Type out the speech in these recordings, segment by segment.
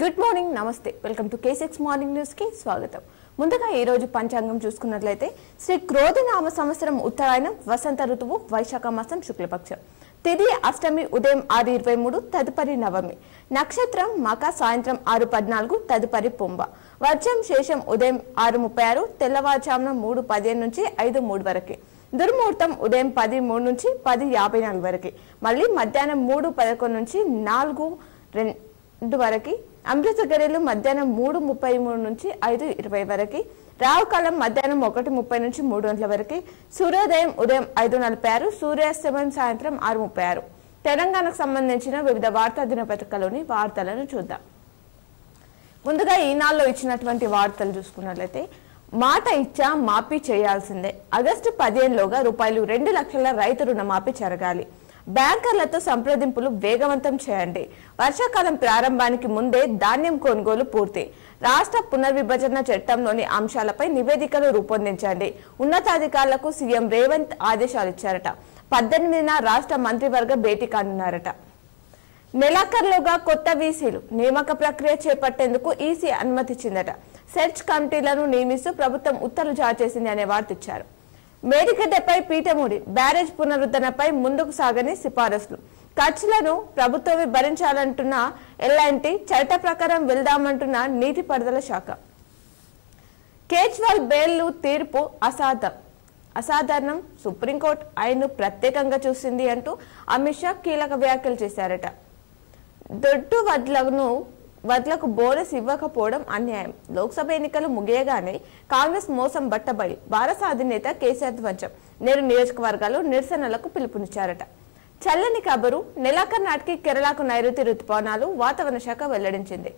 Good morning నమస్తే welcome to K6 morning news కి స్వాగతం. ముందుగా ఈ రోజు పంచాంగం చూసుకున్నట్లయితే శ్రీ క్రోధినామ సంవత్సరం ఉత్తరాయణం వసంత ఋతువు వైశాఖ మాసం శుక్లపక్షం తిథి అష్టమి ఉదయం 6:23 తదుపరి నవమి నక్షత్రం మక సాయంత్రం 6:14 తదుపరి పుంభ వర్షం శేషం ఉదయం 6:36 తెల్లవారుజామున 3:15 నుంచి 5:03 వరకు దుర్ముహూర్తం ఉదయం 10:03 నుంచి 10:54 వరకు మళ్ళీ మధ్యాహ్నం 3:11 నుంచి 4:02 వరకు అమృత గడియలు మధ్యాహ్నం 3:33 నుంచి 5:20 వరకు రావుకాలం మధ్యాహ్నం 1:30 నుంచి 3 గంటల వరకు సూర్యోదయం ఉదయం 5:46 సూర్యాస్తమయం సాయంత్రం 6:36 తెలంగాణకు సంబంధించిన వివిధ వార్తా దినపత్రికలోని వార్తలను చూద్దాం. ముందుగా ఈనాడులో ఇచ్చినటువంటి వార్తలు చూసుకున్నట్లయితే మాట ఇచ్చా మాఫీ చేయాల్సిందే ఆగస్టు 15లోగా రూపాయలు 2 లక్షల రైతు రుణమాఫీ జరగాలి బ్యాంకర్లతో సంప్రదింపులు వేగవంతం చేయండి వర్షాకాలం ప్రారంభానికి ముందే ధాన్యం కొనుగోలు పూర్తి రాష్ట్ర పునర్విభజన చట్టంలోని అంశాలపై నివేదికలు రూపొందించండి ఉన్నతాధికారులకు సీఎం రేవంత్ ఆదేశాలు ఇచ్చారట 18న రాష్ట్ర మంత్రివర్గ భేటీ కానున్నారట నెలాఖరులోగా కొత్త వీసీలు నియామక ప్రక్రియ చేపట్టేందుకు ఈసీ అనుమతిచ్చిందట సెర్చ్ కమిటీలను నియమిస్తూ ప్రభుత్వం ఉత్తర్వులు జారీ చేసింది అనే వార్త ఇచ్చారు మేడిగడ్డపై పీఠముడి బ్యారేజ్ పునరుద్ధరణపై ముందుకు సాగని సిఫారసులు ఖర్చులను ప్రభుత్వమే భరించాలంటున్న ఎల్ఐటి చట్ట ప్రకారం వెళ్దామంటున్న నీటిపారుదల శాఖ కేజ్రీవాల్ బెయిల్ తీర్పు అసాధారణం సుప్రీంకోర్టు ఆయన్ను ప్రత్యేకంగా చూసింది అంటూ అమిత్ షా కీలక వ్యాఖ్యలు చేశారట దొడ్డు వడ్లకు బోనస్ ఇవ్వకపోవడం అన్యాయం లోక్సభ ఎన్నికలు ముగియగానే కాంగ్రెస్ మోసం బట్టబడి భారత అధినేత కేసీఆర్ ధ్వంసం నేరు నియోజకవర్గాల్లో నిరసనలకు పిలుపునిచ్చారట చల్లని కబరు నెలాఖరు నాటికి కేరళకు నైరుతి రుతుపవనాలు వాతావరణ శాఖ వెల్లడించింది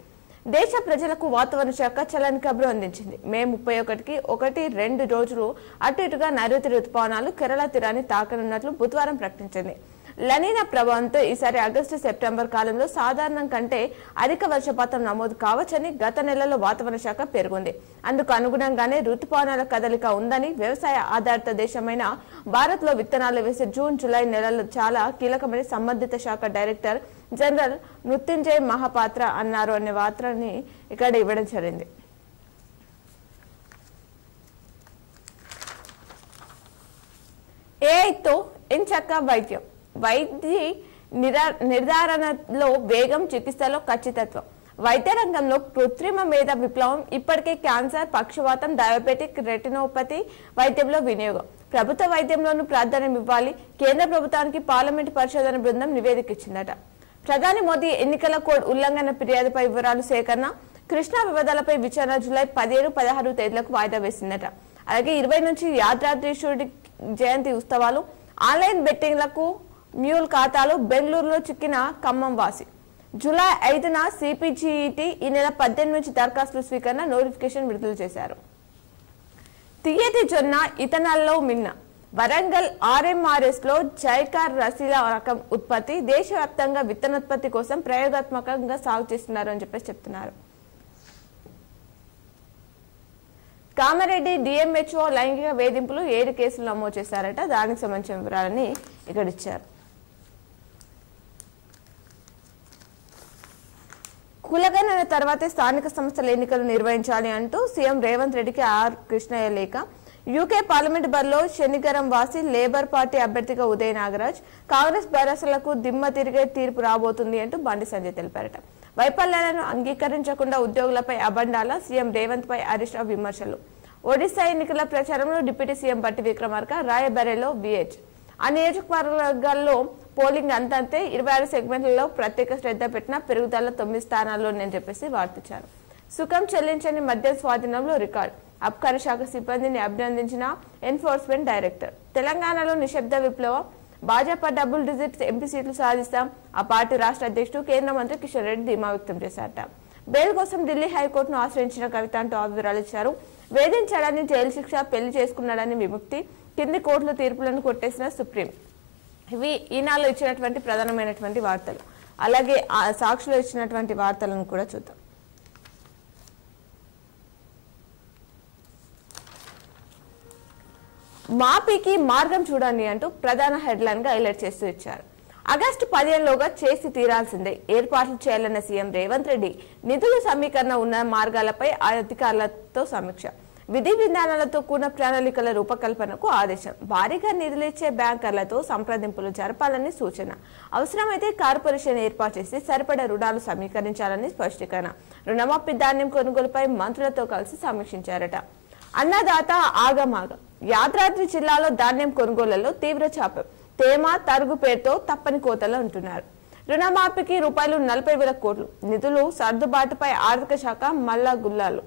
దేశ ప్రజలకు వాతావరణ శాఖ చల్లని కబరు అందించింది మే 31కి 1-2 రోజులు అటు ఇటుగా నైరుతి రుతుపవనాలు కేరళ తీరాన్ని తాకనున్నట్లు బుధవారం ప్రకటించింది లనీనా ప్రభావంతో ఈసారి ఆగస్టు సెప్టెంబర్ కాలంలో సాధారణం కంటే అధిక వర్షపాతం నమోదు కావచ్చని గత నెలలో వాతావరణ శాఖ పేర్కొంది అందుకు అనుగుణంగానే రుతుపవనాల కదలిక ఉందని వ్యవసాయ ఆధారిత దేశమైన భారత్ లో విత్తనాలు వేసే జూన్ జూలై నెలలు చాలా కీలకమని సంబంధిత శాఖ డైరెక్టర్ జనరల్ మృత్యుంజయ్ మహాపాత్ర అన్నారు అనే వార్తని ఇక్కడ ఇవ్వడం జరిగింది. ఏఐతో ఎంచక్క వైద్య నిర్ధారణలో వేగం చికిత్సలో ఖచ్చితత్వం వైద్య రంగంలో కృత్రిమ మేధ విప్లవం ఇప్పటికే క్యాన్సర్ పక్షవాతం డయాబెటిక్ రెటినోపతి వైద్యంలో వినియోగం ప్రభుత్వ వైద్యంలోనూ ప్రాధాన్యం ఇవ్వాలి కేంద్ర ప్రభుత్వానికి పార్లమెంటు పరిశోధన బృందం నివేదిక ఇచ్చిందట ప్రధాని మోదీ ఎన్నికల కోడ్ ఉల్లంఘన ఫిర్యాదుపై వివరాలు సేకరణ కృష్ణా వివాదాలపై విచారణ జూలై 17-16 తేదీలకు వాయిదా వేసిందట అలాగే 20 నుంచి యాదాద్రీశ్వరుడి జయంతి ఉత్సవాలు ఆన్లైన్ బెట్టింగ్లకు మ్యూల్ ఖాతాలు బెంగళూరులో చిక్కిన ఖమ్మం వాసి జూలై 5న సిపిజిఈటి ఈ నెల 18 నుంచి దరఖాస్తుల స్వీకరణ నోటిఫికేషన్ విడుదల చేశారు తియ్యటి జొన్న ఇథనాల్లో మిన్న వరంగల్ ఆర్ఎంఆర్ఎస్ లో జైకార్ రసీల రకం ఉత్పత్తి దేశవ్యాప్తంగా విత్తనోత్పత్తి కోసం ప్రయోగాత్మకంగా సాగు చేస్తున్నారు అని చెప్తున్నారు కామారెడ్డి డిఎంహెచ్ఓ లైంగిక వేధింపులు 7 కేసులు నమోదు చేశారట దానికి సంబంధించిన వివరాలని ఇక్కడ ఇచ్చారు కులగణన తర్వాతే స్థానిక సంస్థల ఎన్నికలు నిర్వహించాలి అంటూ సీఎం రేవంత్ రెడ్డికి ఆర్ కృష్ణయ్య లేఖ యూకే పార్లమెంట్ బరిలో శనిగరం వాసి లేబర్ పార్టీ అభ్యర్థిగా ఉదయ్ నాగరాజ్ కాంగ్రెస్ భరోసాలకు దిమ్మ తిరిగే తీర్పు రాబోతుంది అంటూ బండి సంజయ్ తెలిపారట వైఫల్యాలను అంగీకరించకుండా ఉద్యోగులపై అబండాల సీఎం రేవంత్ పై హరీష్ రావు విమర్శలు ఒడిశా ఎన్నికల ప్రచారంలో డిప్యూటీ సీఎం బట్టి విక్రమార్క రాయబరేలో విహెచ్ ఆ నియోజకవర్గాల్లో పోలింగ్ అంతంతే 26 సెగ్మెంట్లలో ప్రత్యేక శ్రద్ధ పెట్టిన పెరుగుదల 9 స్థానాల్లో నేను చెప్పేసి వార్తించారు సుఖం చెల్లించని మద్యం స్వాధీనంలో రికార్డు అబ్కారీ శాఖ సిబ్బందిని అభినందించిన ఎన్ఫోర్స్మెంట్ డైరెక్టర్ తెలంగాణలో నిశ్శబ్ద విప్లవం భాజపా డబుల్ డిజిట్ ఎంపీ సీట్లు సాధిస్తాం ఆ పార్టీ రాష్ట్ర అధ్యక్షుడు కేంద్ర మంత్రి కిషన్ రెడ్డి ధీమా వ్యక్తం చేశారట బెయిల్ కోసం ఢిల్లీ హైకోర్టును ఆశ్రయించిన కవిత అంటూ వివరాలు ఇచ్చారు వేధించాడని జైలు శిక్ష పెళ్లి చేసుకున్నాడని విముక్తి కింది కోర్టుల తీర్పులను కొట్టేసిన సుప్రీం ఇవి ఈనాడులో ఇచ్చినటువంటి ప్రధానమైనటువంటి వార్తలు అలాగే సాక్షిలో ఇచ్చినటువంటి వార్తలను కూడా చూద్దాం మాఫీకి మార్గం చూడండి అంటూ ప్రధాన హెడ్లైన్ గా హైలైట్ చేస్తూ ఇచ్చారు ఆగస్టు 15లోగా చేసి తీరాల్సిందే ఏర్పాట్లు చేయాలన్న సీఎం రేవంత్ రెడ్డి నిధుల సమీకరణ ఉన్న మార్గాలపై అధికారులతో సమీక్ష విధి విధానాలతో కూడిన ప్రణాళికల రూపకల్పనకు ఆదేశం భారీగా నిధులిచ్చే బ్యాంకర్లతో సంప్రదింపులు జరపాలని సూచన అవసరమైతే కార్పొరేషన్ ఏర్పాటు చేసి సరిపడా రుణాలు సమీకరించాలని స్పష్టీకరణ రుణమాఫీ ధాన్యం కొనుగోలుపై మంత్రులతో కలిసి సమీక్షించారట అన్నదాత ఆగమాగ యాదాద్రి జిల్లాలో ధాన్యం కొనుగోళ్లలో తీవ్ర చాపం తేమ తరుగు పేరుతో తప్పని కోతలు అంటున్నారు రుణమాఫీకి రూపాయలు 40,000 కోట్లు నిధులు సర్దుబాటుపై ఆర్థిక శాఖ మల్లా గుల్లాలు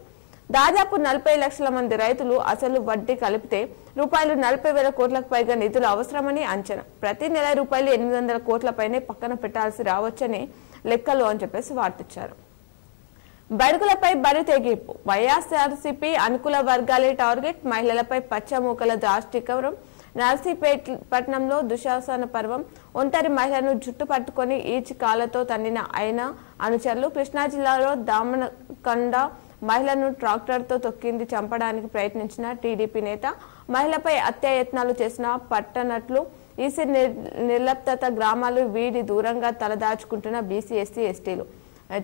దాదాపు 40 లక్షల మంది రైతులు అసలు వడ్డీ కలిపితే రూపాయలు 40,000 కోట్లకు పైగా నిధులు అవసరమని అంచనా ప్రతి నెల రూపాయలు 800 కోట్లపైనే పక్కన పెట్టాల్సి రావచ్చని లెక్కలు అని చెప్పేసి వార్తిచ్చారు బడుగులపై బరి తెగింపు వైఎస్ఆర్సీపీ అనుకూల వర్గాలే టార్గెట్ మహిళలపై పచ్చమూకల దాష్టికవరం నర్సీపట్నంలో దుశాసన పర్వం ఒంటరి మహిళను జుట్టు పట్టుకొని ఈచి కాళ్లతో తన్నిన ఆయన అనుచరులు కృష్ణా జిల్లాలో దామనకండ మహిళను ట్రాక్టర్తో తొక్కింది చంపడానికి ప్రయత్నించిన టీడీపీ నేత మహిళపై హత్యాయత్నాలు చేసిన పట్టనట్లు ఈసీ నిర్లిప్తత గ్రామాలు వీడి దూరంగా తలదాచుకుంటున్న బీసీ ఎస్సీ ఎస్టీలు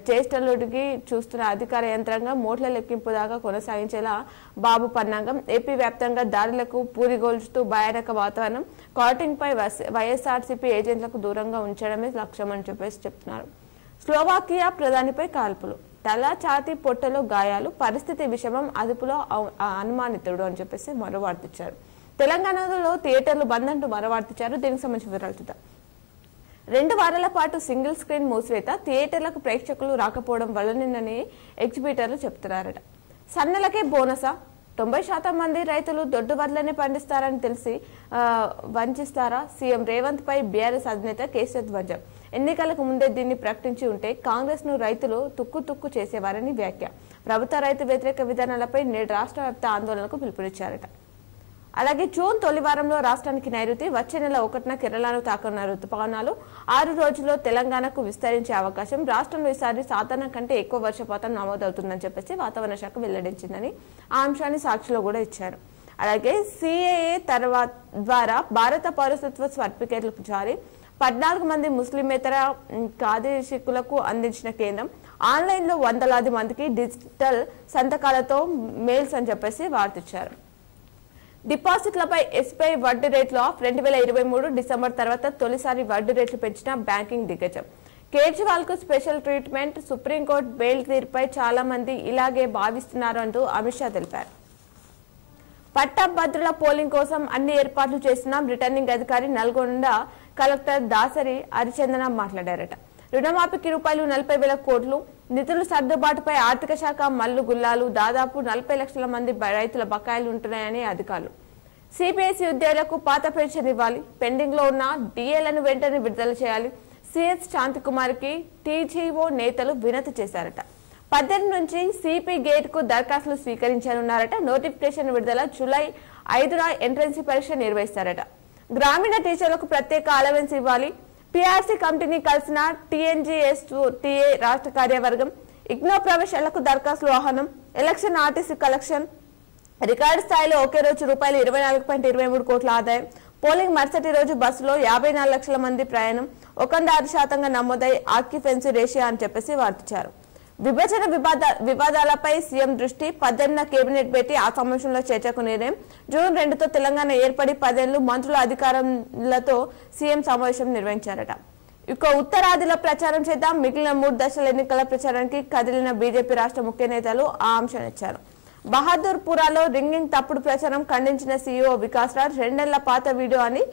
చేష్టలుడికి చూస్తున్న అధికార యంత్రాంగం మోట్ల లెక్కింపు దాకా కొనసాగించేలా బాబు పన్నాంగం ఏపీ వ్యాప్తంగా దాడులకు పూరిగోల్చుతూ భయానక వాతావరణం కాటింగ్ పై వైఎస్ఆర్సీపీ ఏజెంట్లకు దూరంగా ఉంచడమే లక్ష్యమని చెప్పేసి చెప్తున్నారు స్లోవాకియా ప్రధానిపై కాల్పులు తల ఛాతీ పొట్టలో గాయాలు పరిస్థితి విషమం అదుపులో అనుమానితుడు అని చెప్పేసి మరో వార్తిచ్చారు తెలంగాణలో థియేటర్లు బంద్ అంటూ మరో వార్తిచ్చారు దీనికి సంబంధించిన వివరాలు చూద్దాం 2 వారాల పాటు సింగిల్ స్క్రీన్ మూసివేత థియేటర్లకు ప్రేక్షకులు రాకపోవడం వల్లనేనని ఎగ్జిబిటర్లు చెప్తున్నారట సన్నలకే బోనసా 90% మంది రైతులు దొడ్డు వడ్లనే పండిస్తారని తెలిసి వంచిస్తారా సీఎం రేవంత్ పై బీఆర్ఎస్ అధినేత కేసీఆర్ ధ్వజం ఎన్నికలకు ముందే దీన్ని ప్రకటించి ఉంటే కాంగ్రెస్ ను రైతులు తుక్కు చేసేవారని వ్యాఖ్య ప్రభుత్వ రైతు వ్యతిరేక విధానాలపై నేడు రాష్ట్ర వ్యాప్త ఆందోళనకు పిలుపునిచ్చారట అలాగే జూన్ తొలి వారంలో రాష్ట్రానికి నైరుతి వచ్చే నెల 1న కేరళను తాకనున్న రుతుపవనాలు 6 రోజుల్లో తెలంగాణకు విస్తరించే అవకాశం రాష్ట్రంలో ఈసారి సాధారణ కంటే ఎక్కువ వర్షపాతం నమోదవుతుందని చెప్పేసి వాతావరణ శాఖ వెల్లడించిందని ఆ అంశాన్ని సాక్షిలో కూడా ఇచ్చారు అలాగే సిఏఏ ద్వారా భారత పౌరసత్వ సర్టిఫికేట్లు జారీ 14 మంది ముస్లిమేతర కాదేశికులకు అందించిన కేంద్రం ఆన్లైన్లో వందలాది మందికి డిజిటల్ సంతకాలతో మెయిల్స్ అని చెప్పేసి వార్తిచ్చారు డిపాజిట్లపై ఎస్బీఐ వడ్డీ రేట్లు ఆఫ్ 2023 డిసెంబర్ తర్వాత తొలిసారి వడ్డీ రేట్లు పెంచిన బ్యాంకింగ్ దిగ్గజం కేజ్రీవాల్ కు స్పెషల్ ట్రీట్మెంట్ సుప్రీంకోర్టు బెయిల్ తీర్పుపై చాలా మంది ఇలాగే భావిస్తున్నారు అంటూ అమిత్ షా తెలిపారు పట్టభద్రుల పోలింగ్ కోసం అన్ని ఏర్పాట్లు చేసిన రిటర్నింగ్ అధికారి నల్గొండ కలెక్టర్ దాసరి హరిచందన మాట్లాడారట రుణమాఫీకి రూపాయలు 40,000 కోట్లు నిధులు సర్దుబాటుపై ఆర్థిక శాఖ మల్లు గుల్లాలు దాదాపు 40 లక్షల మంది రైతుల బకాయిలు ఉంటున్నాయని అధికారులు సిబిఎస్ఈ ఉద్యోగులకు పాత పెన్షన్ ఇవ్వాలి పెండింగ్ లో ఉన్న డిఏలను వెంటనే విడుదల చేయాలి సిఎస్ శాంతికుమార్కి టీజీఓ నేతలు వినతి చేశారట 18 నుంచి సిపి గేట్ కు దరఖాస్తులు స్వీకరించనున్నారట నోటిఫికేషన్ విడుదల జూలై 5న ఎంట్రన్స్ పరీక్ష నిర్వహిస్తారట గ్రామీణ టీచర్లకు ప్రత్యేక అలవెన్స్ ఇవ్వాలి పిఆర్సీ కమిటీని కలిసిన టీఎన్జీఎస్టీఏ రాష్ట్ర కార్యవర్గం ఇగ్నో ప్రవేశాలకు దరఖాస్తులు ఆహ్వానం ఎలక్షన్ ఆర్టీసీ కలెక్షన్ రికార్డు స్థాయిలో ఒకే రోజు రూపాయలు 24.23 కోట్ల ఆదాయం పోలింగ్ మరుసటి రోజు బస్సులో 54 లక్షల మంది ప్రయాణం 1.6% నమోదై ఆక్యుపెన్సీ రేషియో అని చెప్పేసి వార్తించారు విభజన వివాదాలపై సీఎం దృష్టి 18న కేబినెట్ భేటీ ఆ సమావేశంలో చర్చకు నిర్ణయం జూన్ 2తో తెలంగాణ ఏర్పడి 10 ఏళ్లు మంత్రుల అధికారులతో సీఎం సమావేశం నిర్వహించారట ఇక ఉత్తరాదిలో ప్రచారం చేద్దాం మిగిలిన 3 దశల ఎన్నికల ప్రచారానికి కదిలిన బీజేపీ రాష్ట్ర ముఖ్య నేతలు ఆ అంశాన్ని ఇచ్చారు బహదూర్పురాలో రింగింగ్ తప్పుడు ప్రచారం ఖండించిన సీఈఓ వికాస్ రాజ్ 2 నెలల పాత వీడియో అని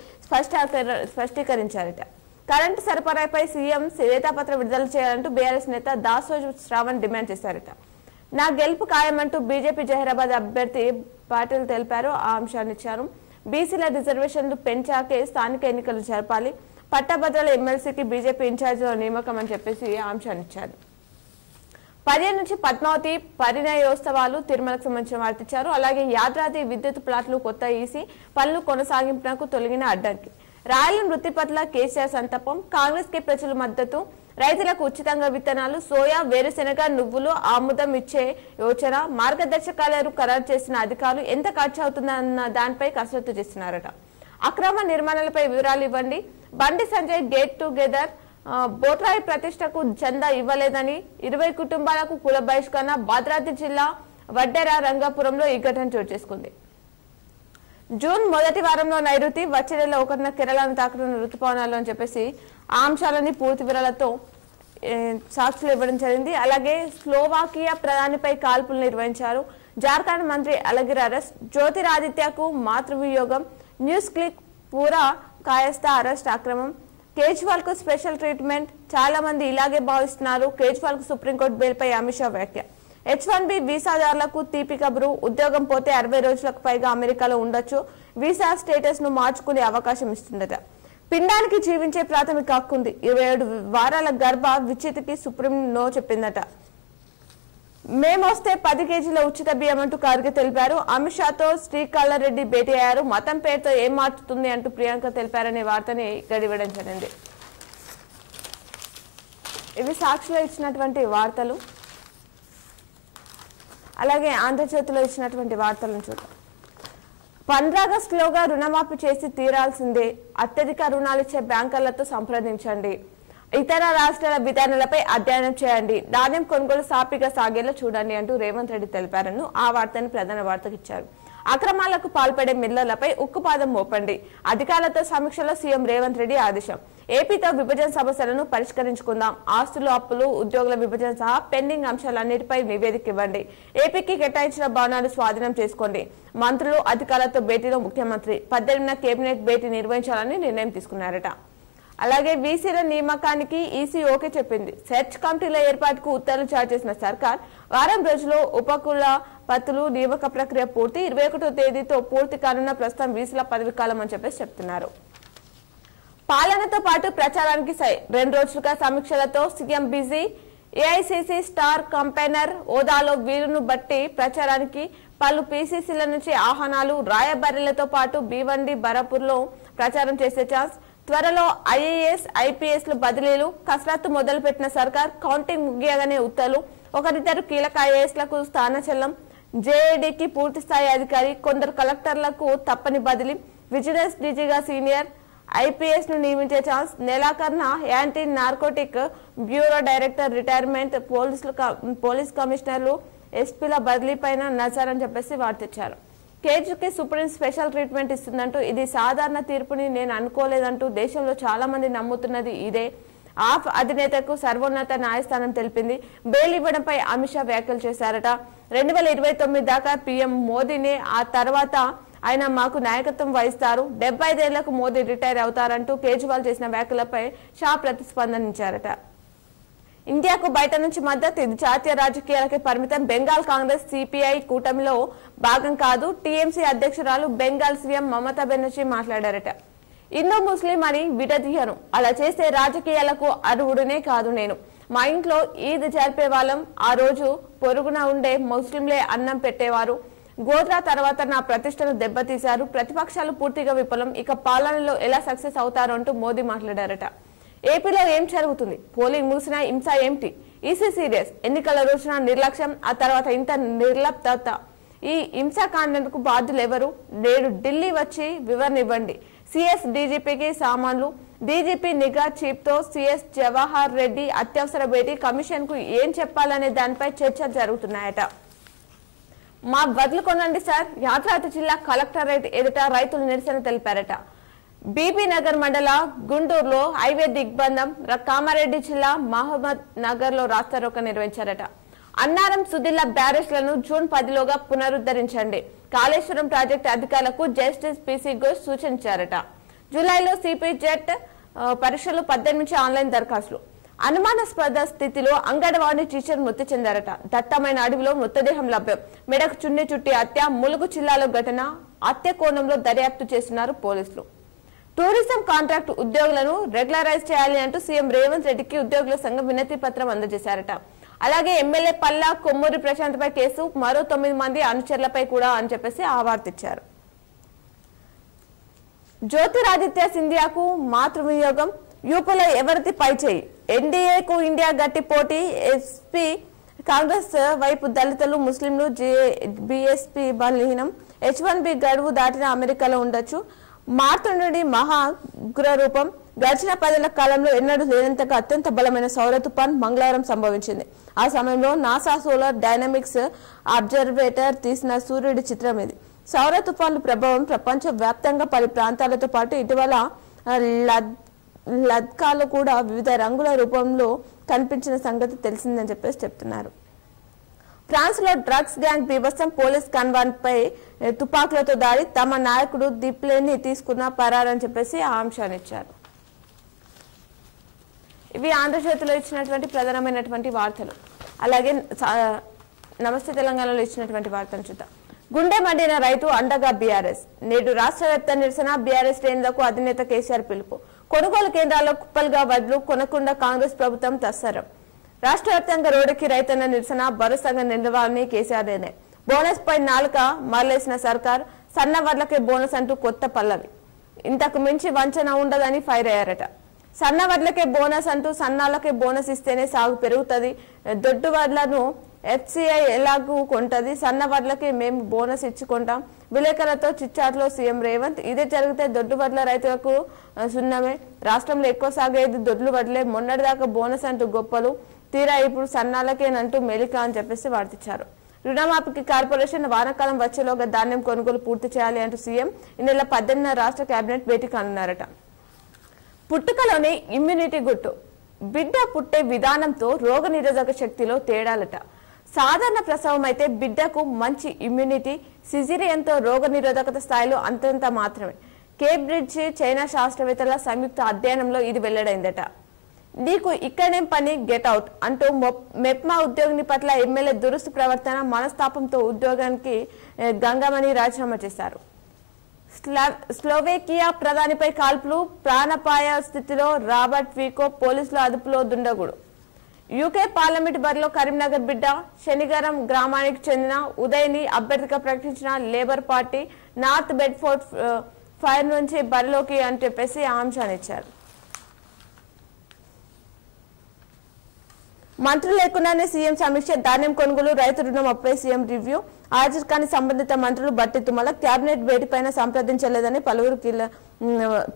స్పష్టీకరించారట కరెంటు సరఫరాపై సీఎం శ్వేతపత్రం విడుదల చేయాలంటూ బీఆర్ఎస్ నేత దాసోజు శ్రావణ్ డిమాండ్ చేశారట నా గెలుపు ఖాయమంటూ బీజేపీ జహీరాబాద్ అభ్యర్థి పాటిల్ తెలిపారు ఆ అంశాన్ని ఇచ్చారు బీసీల రిజర్వేషన్లు పెంచాకే స్థానిక ఎన్నికలు జరపాలి పట్టభద్రుల ఎమ్మెల్సీకి బీజేపీ ఇన్ఛార్జిలో నియామకం అని చెప్పేసి ఆ అంశాన్ని ఇచ్చారు 15 నుంచి పద్మావతి పరిణయోత్సవాలు తిరుమలకు సంబంధించిన వార్తిచ్చారు అలాగే యాదాద్రి విద్యుత్ ప్లాట్లు కొత్త ఈసీ పనులు కొనసాగింపునకు తొలగిన అడ్డంకి రాయల మృతి పట్ల కేసీఆర్ సంతాపం కాంగ్రెస్ కి ప్రజల మద్దతు రైతులకు ఉచితంగా విత్తనాలు సోయా వేరుశెనగ నువ్వులు ఆముదం ఇచ్చే యోచన మార్గదర్శకాలను ఖరారు చేసిన అధికారులు ఎంత ఖర్చు అవుతుందన్న దానిపై కసరత్తు చేస్తున్నారట అక్రమ నిర్మాణాలపై వివరాలు ఇవ్వండి. బండి సంజయ్ గెట్ టుగెదర్ బోట్రాయి ప్రతిష్టకు చందా ఇవ్వలేదని 20 కుటుంబాలకు కుల బహిష్కరణ. భద్రాద్రి జిల్లా వడ్డెర రంగాపురంలో ఈ ఘటన చోటు చేసుకుంది. జూన్ మొదటి వారంలో నైరుతి, వచ్చే నెల 1న కేరళను తాకనున్న ఋతుపవనాలు అని చెప్పేసి ఆ అంశాలని పూర్తి వివరాలతో సాక్షులు ఇవ్వడం జరిగింది. అలాగే స్లోవాకియా ప్రధానిపై కాల్పులు నిర్వహించారు. జార్ఖండ్ మంత్రి అలగిరి అరెస్ట్. జ్యోతిరాదిత్యకు మాతృవియోగం. న్యూస్ క్లిక్ పూరా కాయస్థ అరెస్ట్ అక్రమం. కేజ్రీవాల్ కు స్పెషల్ ట్రీట్మెంట్. చాలా మంది ఇలాగే భావిస్తున్నారు. కేజ్రీవాల్ కు సుప్రీంకోర్టు బెయిల్పై అమిత్ షా వ్యాఖ్య. H1B వీసాదారులకు తీపి కబురు. ఉద్యోగం పోతే 60 రోజులకు పైగా అమెరికాలో ఉండొచ్చు. వీసా స్టేటస్ ను మార్చుకునే అవకాశం ఇస్తుందట. పిండానికి జీవించే ప్రాథమిక హక్కు ఉంది. 27 వారాల గర్భ విచ్ఛేదికి సుప్రీం నో చెప్పిందట. మేమొస్తే 10 కేజీల ఉచిత బియ్యం అంటూ ఖార్గే తెలిపారు. అమిత్ షాతో శ్రీకాళరెడ్డి భేటీ అయ్యారు. మతం పేరుతో ఏం మార్చుతుంది అంటూ ప్రియాంక తెలిపారనే వార్తని గడివడం జరిగింది. ఇవి సాక్షిలో ఇచ్చినటువంటి వార్తలు. అలాగే ఆంధ్రజ్యోతిలో ఇచ్చినటువంటి వార్తలను చూద్దాం. 15 ఆగస్టులోగా రుణమాఫీ చేసి తీరాల్సిందే. అత్యధిక రుణాలు ఇచ్చే బ్యాంకర్లతో సంప్రదించండి. ఇతర రాష్ట్రాల విధానాలపై అధ్యయనం చేయండి. ధాన్యం కొనుగోలు సాఫీగా సాగేలా చూడండి అంటూ రేవంత్ రెడ్డి తెలిపారని ఆ వార్తని ప్రధాన వార్తకు ఇచ్చారు. అక్రమాలకు పాల్పడే మిల్లర్లపై ఉక్కుపాదం మోపండి. అధికారులతో సమీక్షలో సీఎం రేవంత్ రెడ్డి ఆదేశం. ఏపీతో విభజన సమస్యలను పరిష్కరించుకుందాం. ఆస్తులు, అప్పులు, ఉద్యోగుల విభజన సహా పెండింగ్ అంశాలన్నిటిపై నివేదిక ఇవ్వండి. ఏపీకి కేటాయించిన భవనాలు స్వాధీనం చేసుకోండి. మంత్రులు, అధికారులతో భేటీలో ముఖ్యమంత్రి 18న కేబినెట్ భేటీ నిర్వహించాలని నిర్ణయం తీసుకున్నారట. అలాగే వీసీల నియామకానికి ఈసీ ఓకే చెప్పింది. సెర్చ్ కమిటీల ఏర్పాటుకు ఉత్తర్వులు జారీ చేసిన సర్కార్ వారం రోజుల్లో ఉపకులపతులు నియామక ప్రక్రియ పూర్తి. 21వ తేదీతో పూర్తి కానున్న ప్రస్తుతం వీసీల పదవి కాలం అని చెప్పేసి చెప్తున్నారు. పాలనతో పాటు ప్రచారానికి 2 రోజులుగా సమీక్షలతో CM busy. AICC star campaigner హోదాలో వీరును బట్టి ప్రచారానికి పలు పీసీసీల నుంచి ఆహ్వానాలు. రాయబర్రెలతో పాటు భీవండి, బరాపూర్లో ప్రచారం చేసే ఛాన్స్. త్వరలో ఐఏఎస్, ఐపీఎస్లు బదిలీలు. కసరత్తు మొదలుపెట్టిన సర్కార్ కౌంటింగ్ ముగియగానే ఉత్తర్వులు. 1-2 కీలక ఐఏఎస్లకు స్థానచలనం. జేఏడీకి పూర్తి స్థాయి అధికారి. కొందరు కలెక్టర్లకు తప్పని బదిలీ. విజిలెన్స్ డీజీగా సీనియర్ ఐపీఎస్ ను నియమించే ఛాన్స్. నెలాఖరున anti narcotic bureau director retirement. Police కమిషనర్లు, ఎస్పీల బదిలీపైన నజర్ అని చెప్పేసి వార్తిచ్చారు. కేజ్రీకి సుప్రీం స్పెషల్ ట్రీట్మెంట్ ఇస్తుందంటూ ఇది సాధారణ తీర్పుని నేను అనుకోలేదంటూ దేశంలో చాలా మంది నమ్ముతున్నది ఇదే. ఆప్ అధినేతకు సర్వోన్నత న్యాయస్థానం తెలిపింది. బెయిల్ ఇవ్వడంపై అమిత్ షా వ్యాఖ్యలు చేశారట. 2029 దాకా పీఎం మోదీనే, ఆ తర్వాత ఆయన మాకు నాయకత్వం వహిస్తారు. 75 ఏళ్లకు మోదీ రిటైర్ అవుతారంటూ కేజ్రీవాల్ చేసిన వ్యాఖ్యలపై షా ప్రతిస్పందించారట. ఇండియాకు బయట నుంచి మద్దతు. ఇది జాతీయ రాజకీయాలకే పరిమితం. బెంగాల్ కాంగ్రెస్ సిపిఐ కూటమిలో భాగం కాదు. టీఎంసీ అధ్యక్షురాలు బెంగాల్ సీఎం మమతా బెనర్జీ మాట్లాడారట. హిందూ ముస్లిం అని విడదీయను. అలా చేసే రాజకీయాలకు అర్హుడునే కాదు నేను. మా ఇంట్లో ఈద్ జరిపే వాళ్ళం. ఆ రోజు పొరుగున ఉండే ముస్లింలే అన్నం పెట్టేవారు. గోద్రా తర్వాత నా ప్రతిష్టను దెబ్బతీశారు. ప్రతిపక్షాలు పూర్తిగా విఫలం. ఇక పాలనలో ఎలా సక్సెస్ అవుతారు అంటూ మోదీ మాట్లాడారట. ఏపీలో ఏం జరుగుతుంది? పోలింగ్ ముగిసిన హింస ఏమిటి? EC serious. ఎన్నికల రోజున నిర్లక్ష్యం, ఆ తర్వాత ఇంత నిర్లప్తత. ఈ హింసాకాండకు బాధ్యులు ఎవరు? నేడు ఢిల్లీ వచ్చి వివరణ ఇవ్వండి. సిఎస్ డీజీపీకి సామాన్లు. డీజీపీ నిఘా చీఫ్ తో సిఎస్ జవహర్ రెడ్డి అత్యవసర భేటీ. కమిషన్ కు ఏం చెప్పాలనే దానిపై చర్చలు జరుగుతున్నాయట. మా బదులు కొనండి సార్. యాదాద్రి జిల్లా కలెక్టరేట్ ఎదుట రైతులు నిరసన తెలిపారట. బీబీ నగర్ మండల గుంటూరులో హైవే దిగ్బంధం. కామారెడ్డి జిల్లా మహమ్మద్ నగర్ లో రాస్తారోకో నిర్వహించారట. అన్నారం, సుదిల్ల బ్యారేజ్లను జూన్ 10లోగా పునరుద్ధరించండి. కాళేశ్వరం ప్రాజెక్టు అధికారులకు జస్టిస్ పీసీ ఘోష్ సూచించారట. జూలైలో సిపి జెట్ పరీక్షలు 18 నుంచి ఆన్లైన్ దరఖాస్తులు. అనుమానాస్పద స్థితిలో అంగన్వాడీ టీచర్ మృతి చెందారట. దట్టమైన అడవిలో మృతదేహం లభ్యం. మెడకు చున్ని చుట్టి హత్య. ములుగు జిల్లాలో ఘటన. హత్య కోణంలో దర్యాప్తు చేస్తున్నారు పోలీసులు. టూరిజం కాంట్రాక్ట్ ఉద్యోగులను రెగ్యులరైజ్ చేయాలి అంటూ సీఎం రేవంత్ రెడ్డికి ఉద్యోగుల సంఘం వినతి పత్రం అందజేశారట. అలాగే ఎమ్మెల్యే పల్లా కొమ్మూరి ప్రశాంత్ పై కేసు. మరో 9 మంది అనుచరులపై కూడా అని చెప్పేసి ఆవార్తిచ్చారు. జ్యోతిరాదిత్య సింధియాకు మాతృవియోగం. యూపీలో ఎవరిది పై చేయి? ఎన్డీఏకు ఇండియా గట్టి పోటీ. ఎస్పీ కాంగ్రెస్ వైపు దళితులు, ముస్లింలు. బీఎస్పీ బలహీనం. H1B గడువు దాటిన అమెరికాలో ఉండొచ్చు. మారుతుండడి మహా ఉగ్ర రూపం. గడిచిన 10 కాలంలో ఎన్నడూ లేనంతగా అత్యంత బలమైన సౌర తుఫాన్ మంగళవారం సంభవించింది. ఆ సమయంలో నాసా సోలార్ డైనమిక్స్ అబ్జర్వేటర్ తీసిన సూర్యుడి చిత్రం ఇది. సౌర తుఫాన్ల ప్రభావం ప్రపంచ వ్యాప్తంగా పలు ప్రాంతాలతో పాటు ఇటీవల లద్దాఖ్లో కూడా వివిధ రంగుల రూపంలో కనిపించిన సంగతి తెలిసిందని చెప్తున్నారు. ఫ్రాన్స్ లో డ్రగ్స్ గ్యాంగ్ బీభత్సం. పోలీస్ కన్వాన్పై తుపాకులతో దాడి. తమ నాయకుడు దీప్లేని తీసుకున్న పరారని ఆ అంశాన్ని ఇచ్చారు. ఇవి ఆంధ్రజ్యోతిలో ఇచ్చినటువంటి ప్రధానమైనటువంటి వార్తలు. అలాగే నమస్తే తెలంగాణలో ఇచ్చినటువంటి వార్తలు చూద్దాం. గుండె మండిన రైతు అండగా బీఆర్ఎస్. నేడు రాష్ట్ర వ్యాప్త నిరసన. బీఆర్ఎస్ శ్రేణులకు అధినేత కేసీఆర్ పిలుపు. కొనుగోలు కేంద్రాల్లో కుప్పలుగా వడ్లు కొనకుండా కాంగ్రెస్ ప్రభుత్వం తస్సరం. రాష్ట్ర వ్యాప్తంగా రోడ్డుకి రైతన్న నిరసన. భరోసాగా నిలవాలని కేసీఆర్ నిర్ణయం. బోనస్ పై నాలుక మరలేసిన సర్కార్. సన్న వడ్లకే బోనస్ అంటూ కొత్త పల్లవి. ఇంతకు మించి వంచన ఉండదని ఫైర్ అయ్యారట. సన్న వడ్లకే బోనస్ అంటూ సన్నాలకే బోనస్ ఇస్తేనే సాగు పెరుగుతుంది. దొడ్డు వడ్లను FCI ఎలాగూ కొంటది. సన్న వడ్లకి మేము బోనస్ ఇచ్చుకుంటాం. విలేకరులతో చిచ్చాట్లో సీఎం రేవంత్. ఇదే జరిగితే దొడ్డు వడ్ల రైతులకు సున్నమే. రాష్ట్రంలో ఎక్కువ సాగేది దొడ్లు వడ్లే. మొన్నటిదాకా బోనస్ అంటూ గొప్పలు. తీరా ఇప్పుడు సన్నాలకేనంటూ మెలిక అని వార్తించారు. రుణమాఫీకి కార్పొరేషన్ వానాకాలం వచ్చేలోగా ధాన్యం కొనుగోలు పూర్తి చేయాలి అంటూ సీఎం ఈ నెల 18న రాష్ట్ర కేబినెట్ భేటీ కానున్నారట. పుట్టుకలోనే ఇమ్యూనిటీ గుట్టు. బిడ్డ పుట్టే విధానంతో రోగ నిరోధక శక్తిలో తేడాలట. సాధారణ ప్రసవం అయితే బిడ్డకు మంచి ఇమ్యూనిటీ. సిజేరియన్తో రోగ నిరోధకత స్థాయిలో అంతంత మాత్రమే. కేంబ్రిడ్జ్ చైనా శాస్త్రవేత్తల సంయుక్త అధ్యయనంలో ఇది వెల్లడైందట. నీకు ఇక్కడేం పని, గెట్ అవుట్ అంటూ మెప్మా ఉద్యోగిని పట్ల ఎమ్మెల్యే దురుస్తు ప్రవర్తన. మనస్తాపంతో ఉద్యోగానికి గంగమణి రాజీనామా చేశారు. స్లోవేకియా ప్రధానిపై కాల్పులు. ప్రాణాపాయ స్థితిలో రాబర్ట్ ఫీకో. పోలీసుల అదుపులో దుండగుడు. యూకే పార్లమెంట్ బరిలో కరీంనగర్ బిడ్డ. శనిగారం గ్రామానికి చెందిన ఉదయ్ని అభ్యర్థిగా ప్రకటించిన labour party. North Bedford fire నుంచి బరిలోకి అని ఆ అంశాన్ని ఇచ్చారు. మంత్రులు లేకుండానే సీఎం సమీక్ష. ధాన్యం కొనుగోలు, రైతు రుణం అప్పై సీఎం రివ్యూ. హాజరు కాని సంబంధిత మంత్రులు బట్టి తుమ్మల. కేబినెట్ భేటీపైన సంప్రదించలేదని పలువురు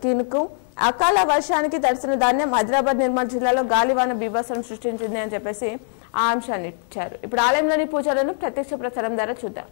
కీనుకు. అకాల వర్షానికి తడిసిన ధాన్యం. హైదరాబాద్, నిర్మల్ జిల్లాలో గాలివాన బీభత్సం సృష్టించింది అని ఆ అంశాన్ని ఇచ్చారు. ఇప్పుడు ఆలయంలోని పూజలను ప్రత్యక్ష ప్రసారం ద్వారా చూద్దాం.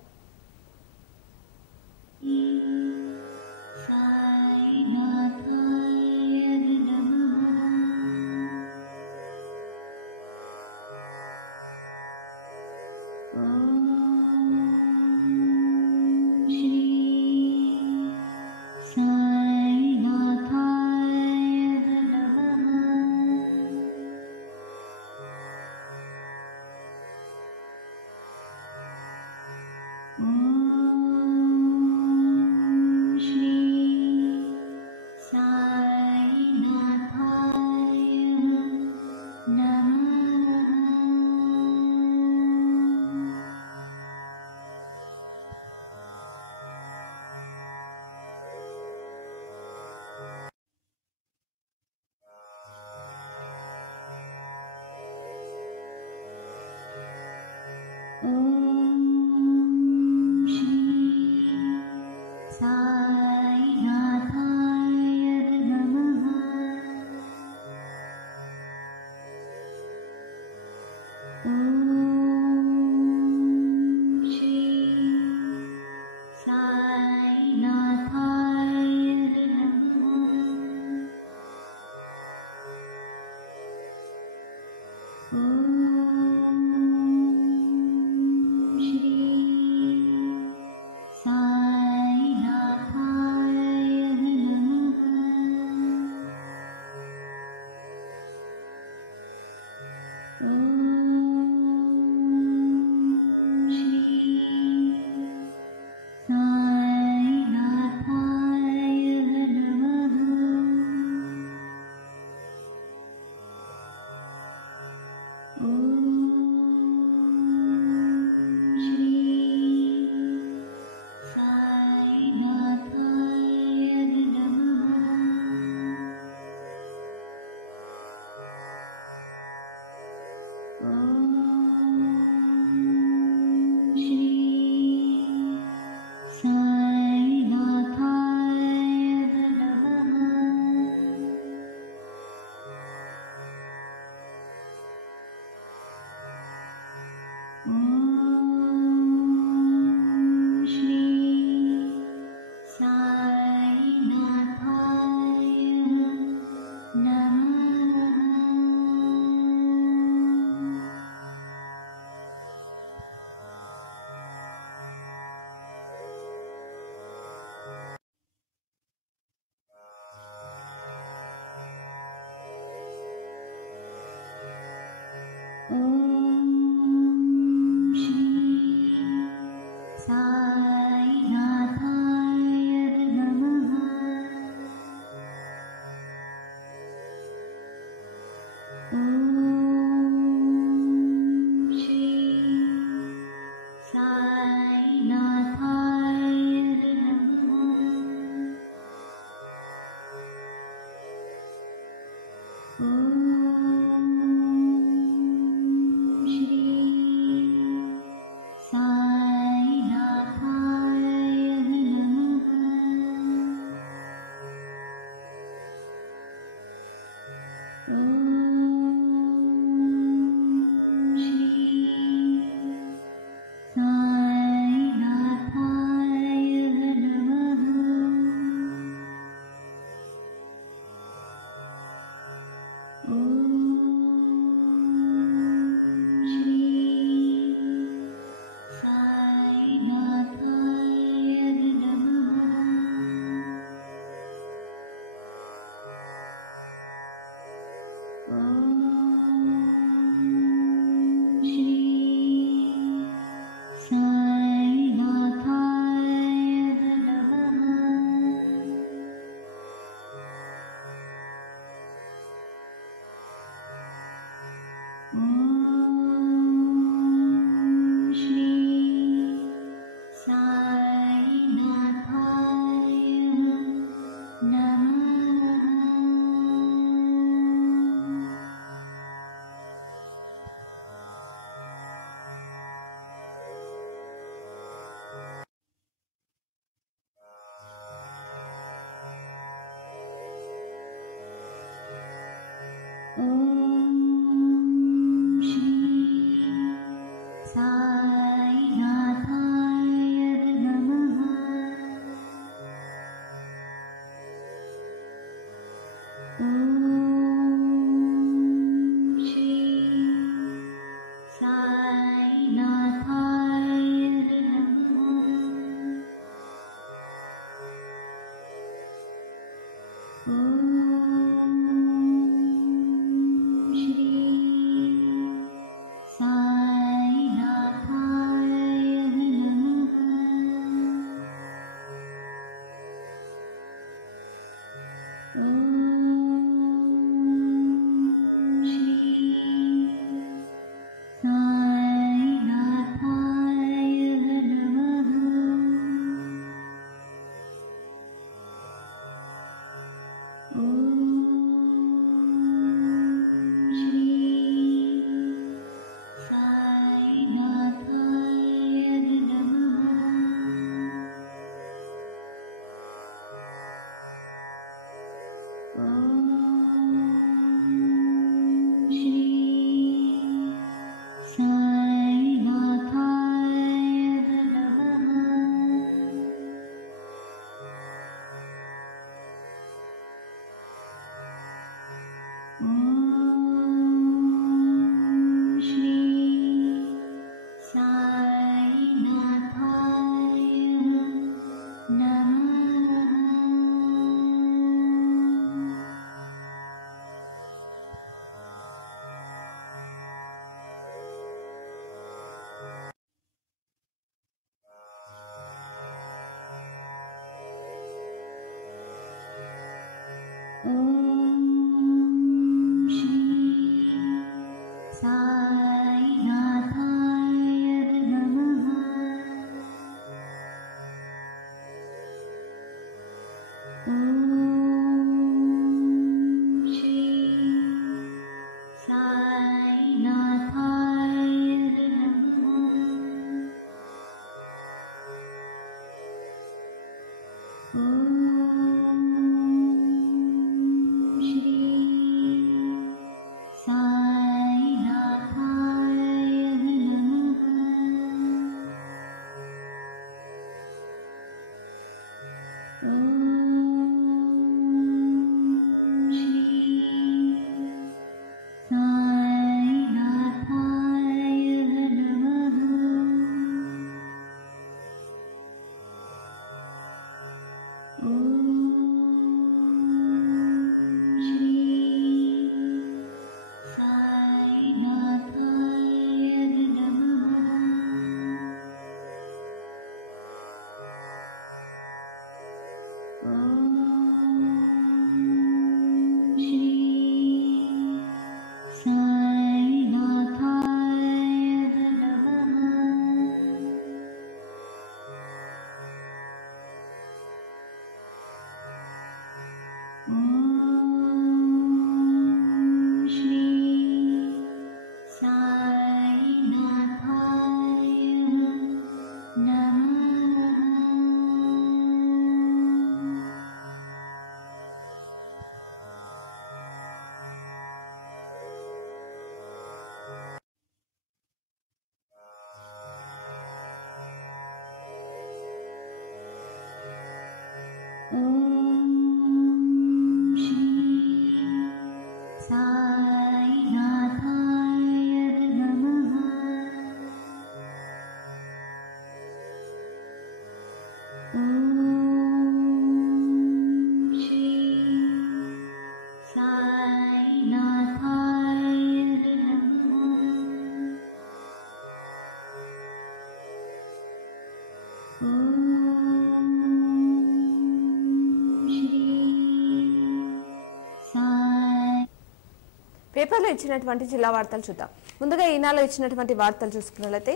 పేపర్లో ఇచ్చినటువంటి జిల్లా వార్తలు చూద్దాం. ముందుగా ఈనాడులో ఇచ్చినటువంటి వార్తలు చూసుకున్నట్లయితే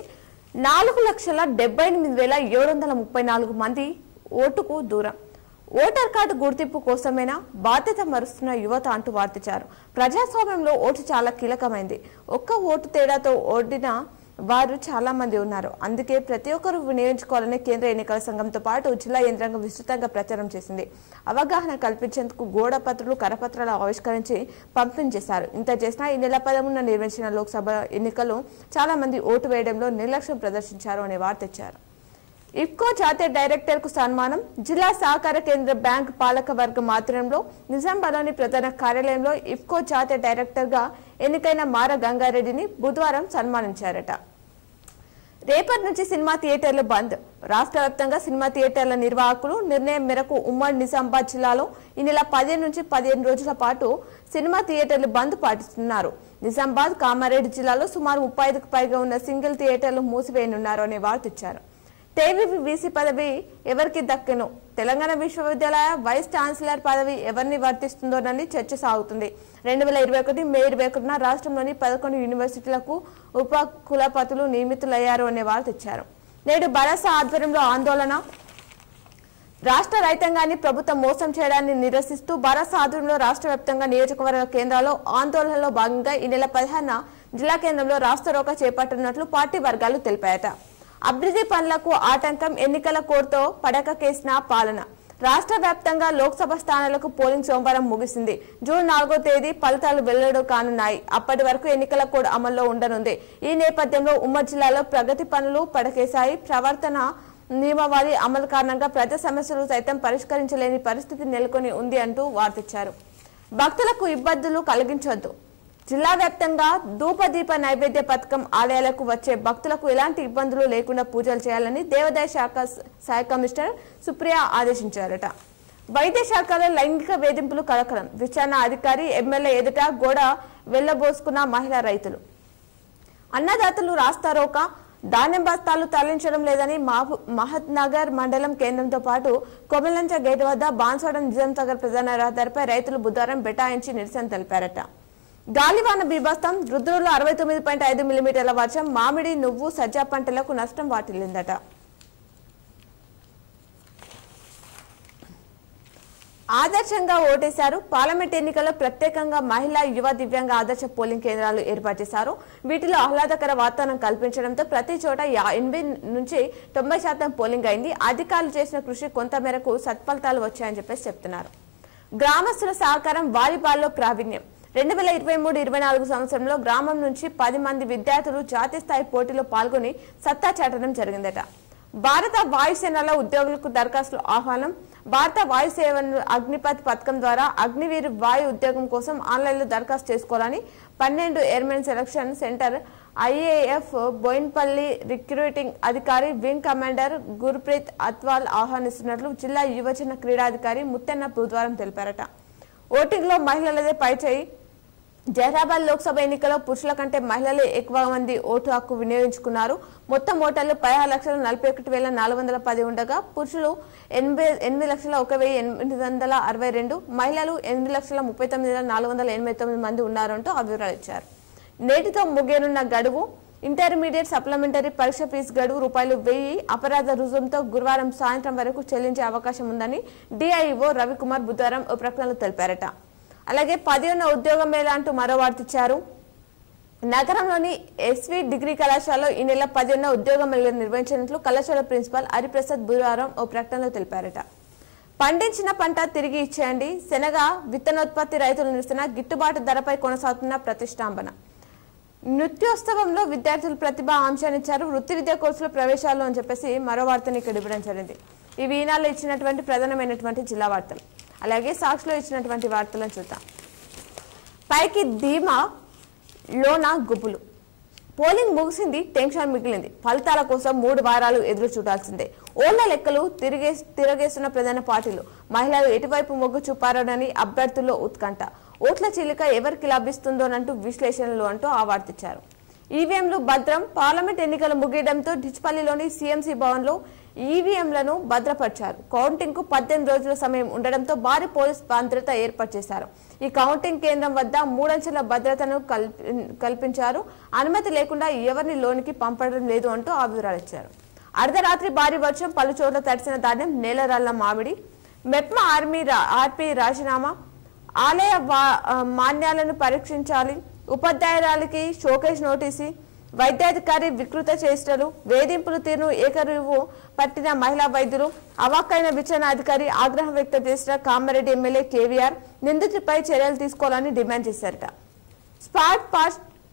4,78,734 మంది ఓటుకు దూరం. ఓటర్ కార్డు గుర్తింపు కోసమైనా బాధ్యత మరుస్తున్న యువత అంటూ వార్తించారు. ప్రజాస్వామ్యంలో ఓటు చాలా కీలకమైంది. ఒక్క ఓటు తేడాతో ఓడిన వారు చాలా మంది ఉన్నారు. అందుకే ప్రతి ఒక్కరూ వినియోగించుకోవాలని కేంద్ర ఎన్నికల సంఘంతో పాటు జిల్లా యంత్రాంగం విస్తృతంగా ప్రచారం చేసింది. అవగాహన కల్పించేందుకు గోడపత్రులు, కరపత్రాలు ఆవిష్కరించి పంపిణీ చేశారు. ఇంత చేసినా ఈ నెల 13న నిర్వహించిన లోక్సభ ఎన్నికల్లో చాలా మంది ఓటు వేయడంలో నిర్లక్ష్యం ప్రదర్శించారు అనే వార్త ఇచ్చారు. ఇఫ్కో జాతీయ డైరెక్టర్ కు సన్మానం. జిల్లా సహకార కేంద్ర బ్యాంక్ పాలక వర్గం ఆధ్వర్యంలో నిజామాబాద్లోని ప్రధాన కార్యాలయంలో ఇఫ్కో జాతీయ డైరెక్టర్ గా ఎన్నికైన మార గంగారెడ్డిని బుధవారం సన్మానించారట. రేపటి నుంచి సినిమా థియేటర్లు బంద్. రాష్ట్ర వ్యాప్తంగా సినిమా థియేటర్ల నిర్వాహకులు నిర్ణయం మేరకు ఉమ్మడి నిజామాబాద్ జిల్లాలో ఈ నెల 15 నుంచి 15 రోజుల పాటు సినిమా థియేటర్లు బంద్ పాటిస్తున్నారు. నిజామాబాద్, కామారెడ్డి జిల్లాలో సుమారు 35కు పైగా ఉన్న సింగిల్ థియేటర్లు మూసివేయనున్నారు అనే వార్త ఇచ్చారు. టీవీపీ వీసీ పదవి ఎవరికి దక్కెను? తెలంగాణ విశ్వవిద్యాలయ వైస్ ఛాన్సలర్ పదవి ఎవరిని వర్తిస్తుందోనని చర్చ సాగుతుంది. 2021 మే 21న రాష్ట్రంలోని 11 యూనివర్సిటీలకు ఉప కులపతులు నియమితులయ్యారు అనే వార్త ఇచ్చారు. నేడు భరోసా ఆధ్వర్యంలో ఆందోళన. రాష్ట్ర రైతాంగాన్ని ప్రభుత్వం మోసం చేయడాన్ని నిరసిస్తూ భరోసా ఆధ్వర్యంలో రాష్ట్ర వ్యాప్తంగా నియోజకవర్గ కేంద్రాల్లో ఆందోళనలో భాగంగా ఈ నెల 16న జిల్లా కేంద్రంలో రాస్తారోకా చేపట్టనున్నట్లు పార్టీ వర్గాలు తెలిపాయట. అభివృద్ధి పనులకు ఆటంకం, ఎన్నికల కోడ్తో పడకకేసిన పాలన. రాష్ట్ర వ్యాప్తంగా లోక్సభ స్థానాలకు పోలింగ్ సోమవారం ముగిసింది. జూన్ 4వ తేదీ ఫలితాలు వెల్లడి కానున్నాయి. అప్పటి వరకు ఎన్నికల కోడ్ అమల్లో ఉండనుంది. ఈ నేపథ్యంలో ఉమ్మడి జిల్లాలో ప్రగతి పనులు పడకేశాయి. ప్రవర్తన నియమావళి అమలు కారణంగా ప్రజా సమస్యలు సైతం పరిష్కరించలేని పరిస్థితి నెలకొని ఉంది అంటూ వార్తిచ్చారు. భక్తులకు ఇబ్బందులు కలిగించొద్దు. జిల్లా వ్యాప్తంగా ధూపదీప నైవేద్య పథకం ఆలయాలకు వచ్చే భక్తులకు ఎలాంటి ఇబ్బందులు లేకుండా పూజలు చేయాలని దేవాదాయ శాఖ కమిషనర్ సుప్రియ ఆదేశించారట. వైద్య శాఖలో లైంగిక వేధింపులు కలకలం. విచారణ అధికారి ఎమ్మెల్యే ఎదుట గోడ వెళ్లబోసుకున్న మహిళా రైతులు. అన్నదాతలు రాస్తారోకా. ధాన్యం బస్తాలు తరలించడం లేదని మహత్ నగర్ మండలం కేంద్రంతో పాటు కొమలంచ గేట్ వద్ద బాన్స్వాడ నిజాంసాగర్ ప్రధాన రహదారిపై రైతులు బుధవారం బెటాయించి నిరసన తెలిపారట. గాలివాన బీభత్సం. రుద్రులో 69.5 మిల్లీమీటర్ల వర్షం. మామిడి, నువ్వు, సజ్జ పంటలకు నష్టం వాటిల్లిందట. ఆదర్శంగా ఓటేశారు. పార్లమెంట్ ఎన్నికల్లో ప్రత్యేకంగా మహిళా, యువ, దివ్యాంగ ఆదర్శ పోలింగ్ కేంద్రాలు ఏర్పాటు చేశారు. వీటిలో ఆహ్లాదకర వాతావరణం కల్పించడంతో ప్రతి చోట 80 నుంచి 90% పోలింగ్ అయింది. అధికారులు చేసిన కృషి కొంతమేరకు సత్ఫలితాలు వచ్చాయని చెప్తున్నారు. గ్రామస్తుల సహకారం. వాలీబాల్లో ప్రావీణ్యం. 2023-24 సంవత్సరంలో గ్రామం నుంచి 10 మంది విద్యార్థులు జాతీయ స్థాయి పోటీలో పాల్గొని సత్తా చాటడం జరిగిందట. భారత వాయుసేనలో ఉద్యోగులకు దరఖాస్తులు ఆహ్వానం. భారత వాయుసేన అగ్నిపథ్ పథకం ద్వారా అగ్నివీర్ వాయు ఉద్యోగం కోసం ఆన్లైన్లో దరఖాస్తు చేసుకోవాలని 12 airmen selection centre IAF Boinpally recruiting అధికారి వింగ్ కమాండర్ గుర్ప్రీత్ అత్వాల్ ఆహ్వానిస్తున్నట్లు జిల్లా యువజన క్రీడాధికారి ముత్తెన్న బుధవారం తెలిపారట. ఓటింగ్ లో మహిళలదే పైచేయి. జహరాబాద్ లోక్సభ ఎన్నికల్లో పురుషుల కంటే మహిళలే ఎక్కువ మంది ఓటు హక్కు వినియోగించుకున్నారు. మొత్తం ఓటర్లు 16,41,410 ఉండగా పురుషులు 8,01,862, మహిళలు 8,39,489 మంది ఉన్నారంటూ వివరాలు ఇచ్చారు. నేటితో ముగియనున్న గడువు. ఇంటర్మీడియట్ సప్లిమెంటరీ పరీక్ష ఫీజు గడువు ₹1000 అపరాధ రుజువుతో గురువారం సాయంత్రం వరకు చెల్లించే అవకాశం ఉందని DIO రవికుమార్ బుధవారం ఓ ప్రకటనలో తెలిపారట. అలాగే 10వ ఉద్యోగ మేళా అంటూ మరో వార్తిచ్చారు. నగరంలోని SV డిగ్రీ కళాశాలలో ఈ నెల 10వ ఉద్యోగ మేళా నిర్వహించినట్లు కళాశాల ప్రిన్సిపాల్ హరిప్రసాద్ బుధవారం ఓ ప్రకటనలో తెలిపారట. పండించిన పంట తిరిగి ఇచ్చేయండి. శనగ విత్తనోత్పత్తి రైతుల నిరసన. గిట్టుబాటు ధరపై కొనసాగుతున్న ప్రతిష్టాంబన. నృత్యోత్సవంలో విద్యార్థులు ప్రతిభ అంశాన్ని ఇచ్చారు. వృత్తి విద్యా కోర్సుల ప్రవేశాలు అని చెప్పేసి మరో వార్తని ఇక్కడ ఇవ్వడం జరిగింది. ఇవి ఈనాడులో ఇచ్చినటువంటి ప్రధానమైనటువంటి జిల్లా వార్తలు. అలాగే సాక్షిలో ఇచ్చినటువంటి వార్తలను చూద్దాం. పైకి ధీమా లోన గుబులు. పోలింగ్ ముగిసింది, టెన్షన్ మిగిలింది. ఫలితాల కోసం 3 వారాలు ఎదురు చూడాల్సిందే. ఓళ్ల లెక్కలు తిరగేస్తున్న ప్రధాన పార్టీలు. మహిళలు ఎటువైపు మొగ్గు చూపారోనని అభ్యర్థుల్లో ఉత్కంఠ. ఓట్ల చీలిక ఎవరికి లభిస్తుందోనంటూ విశ్లేషణలు అంటూ ఆవార్తిచ్చారు. ఈవీఎంలు భద్రం. పార్లమెంట్ ఎన్నికలు ముగియడంతో డిచ్పల్లిలోని సీఎంసీ భవన్లో ఈవీఎంలను భద్రపరిచారు. కౌంటింగ్ కు 18 రోజుల సమయం ఉండడంతో భారీ పోలీస్ భద్రత ఏర్పాటు చేశారు. ఈ కౌంటింగ్ కేంద్రం వద్ద 3 అంచెల భద్రతను కల్పించారు. అనుమతి లేకుండా ఎవరిని లోనికి పంపడం లేదు అంటూ ఆ వివరాలు ఇచ్చారు. అర్ధరాత్రి భారీ వర్షం, పలు చోట్ల తడిసిన ధాన్యం, నేలరాళ్ల మామిడి. మెప్మా ఆర్పీ రాజీనామా. ఆలయ మాన్యాలను పరీక్షించాలి. ఉపాధ్యాయురాలికి షోకేజ్ నోటీసు. వైద్యాధికారి వికృత చేష్టలు, వేధింపులు తీరును ఏకరువు పట్టిన మహిళా వైద్యులు. అవాక్కైన విచారణ అధికారి ఆగ్రహం వ్యక్తం చేసిన కామారెడ్డి ఎమ్మెల్యే కేవీఆర్ నిందితుడిపై చర్యలు తీసుకోవాలని డిమాండ్ చేశారట. స్పాట్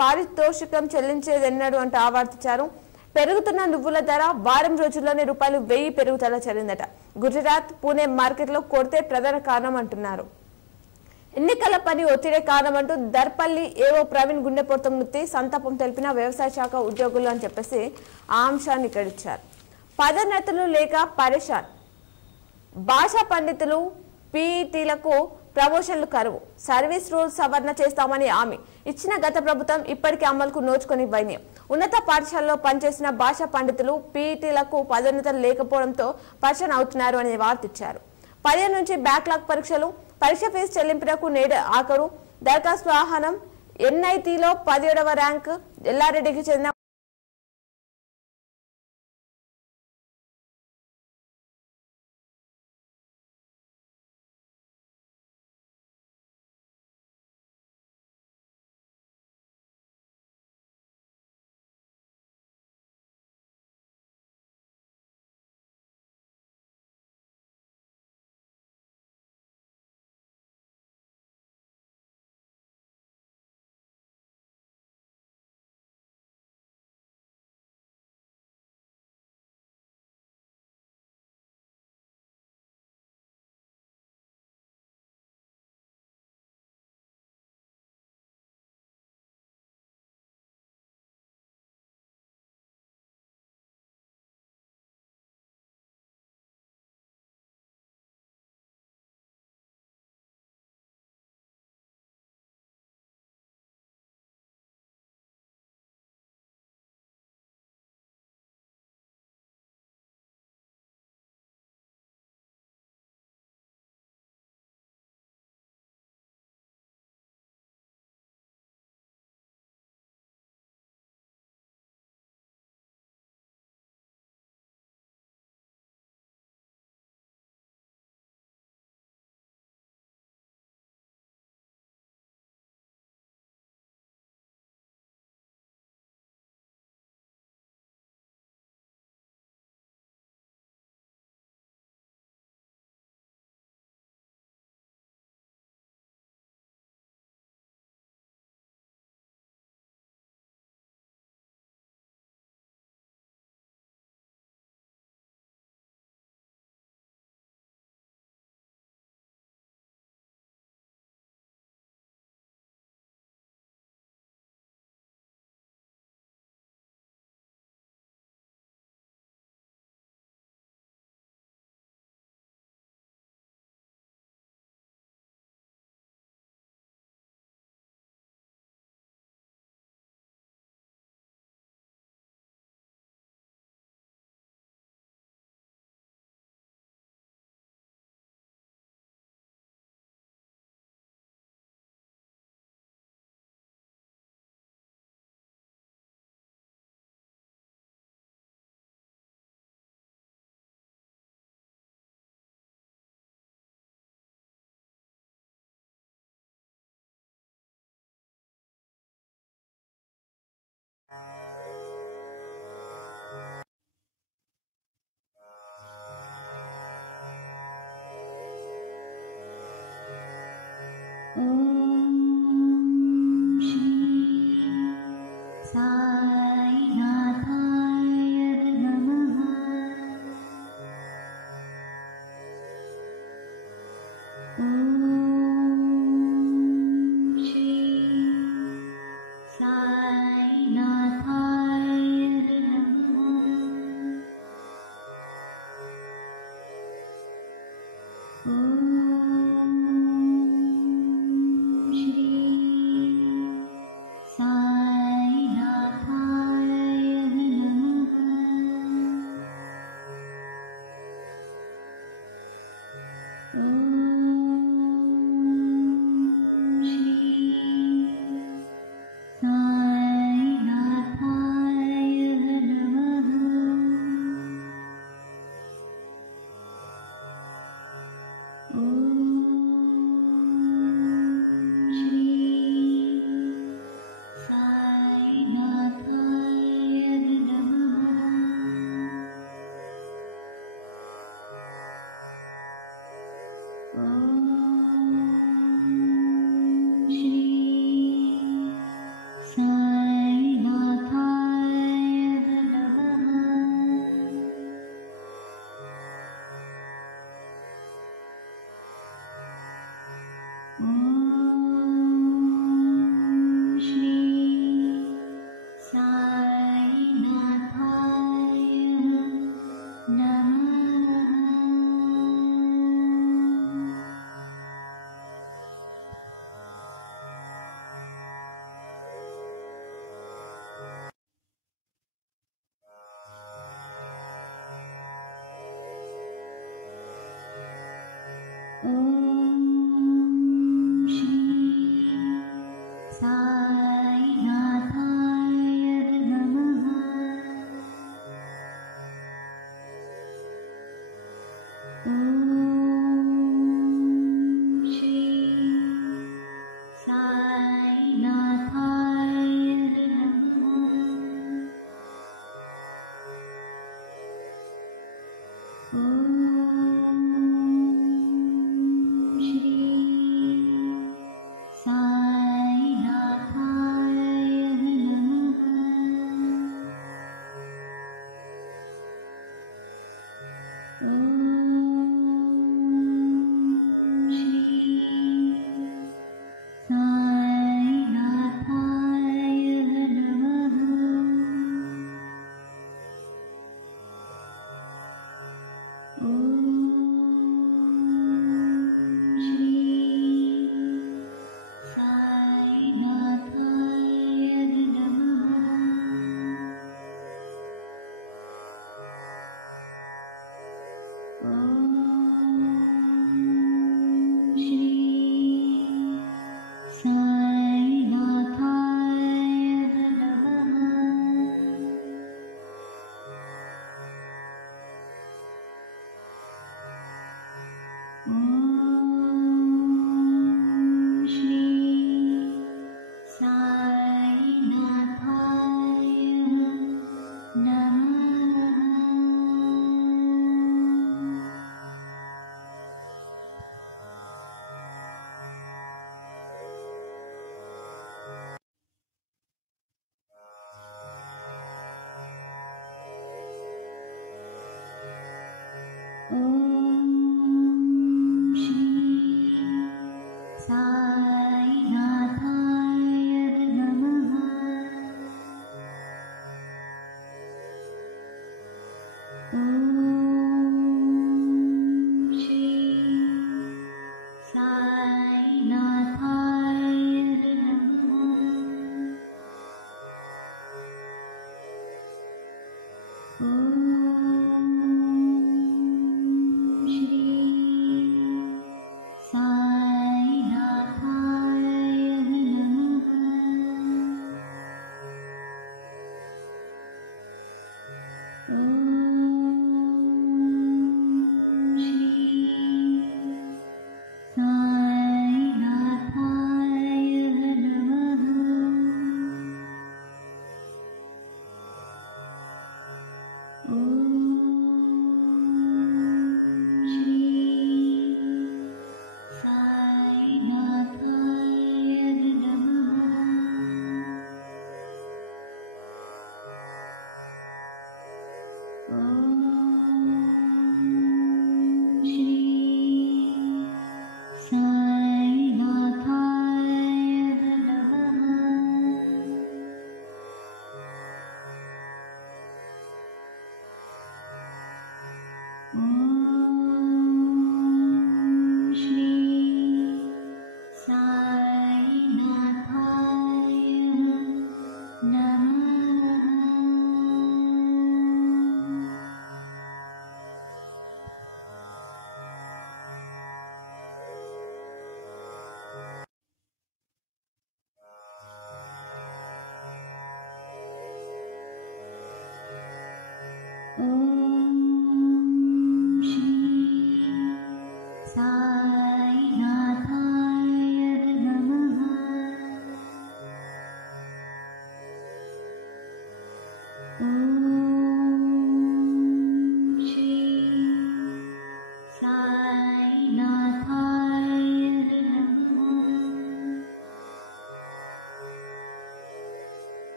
పారితోషికం చెల్లించేదన్నాడు అంటూ ఆవర్తించారు. పెరుగుతున్న నువ్వుల ధర వారం రోజుల్లోనే ₹1000 పెరుగుదల చెల్లిందట. గుజరాత్, పూణే మార్కెట్లో కొడితే ప్రధాన కారణం అంటున్నారు. ఎన్నికల పని ఒత్తిడే కారణమంటూ దర్పల్లి ఏవో ప్రవీణ్ గుండెపోత మృతి సంతాపం తెలిపిన వ్యవసాయ శాఖ ఉద్యోగులు అని చెప్పేసి ఆ అంశాన్ని ఇక్కడ ఇచ్చారు. పదోన్నతులు లేక పరేషాన్. భాషా పండితులు, పీఈటీలకు ప్రమోషన్లు కరువు. సర్వీస్ రూల్స్ సవరణ చేస్తామని హామీ ఇచ్చిన గత ప్రభుత్వం ఇప్పటికీ అమలుకు నోచుకొని వైన్యం. ఉన్నత పాఠశాలలో పనిచేసిన భాషా పండితులు, పీఈటీలకు పదోన్నతులు లేకపోవడంతో పరేషాన్ అవుతున్నారు అనే వార్త ఇచ్చారు. 15 నుంచి బ్యాక్లాగ్ పరీక్షలు. పరీక్ష ఫీజు చెల్లింపునకు నేడు ఆఖరు. దరఖాస్తు ఆహ్వానం. ఎన్ఐటీలో 17వ ర్యాంక్ ఎల్లారెడ్డికి చెందిన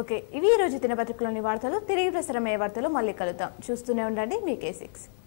ఓకే, ఇవి ఈ రోజు దినపత్రికలోని వార్తలు. తిరిగి ప్రసారమయ్యే వార్తలు మళ్ళీ కలుద్దాం. చూస్తూనే ఉండండి మీ K6.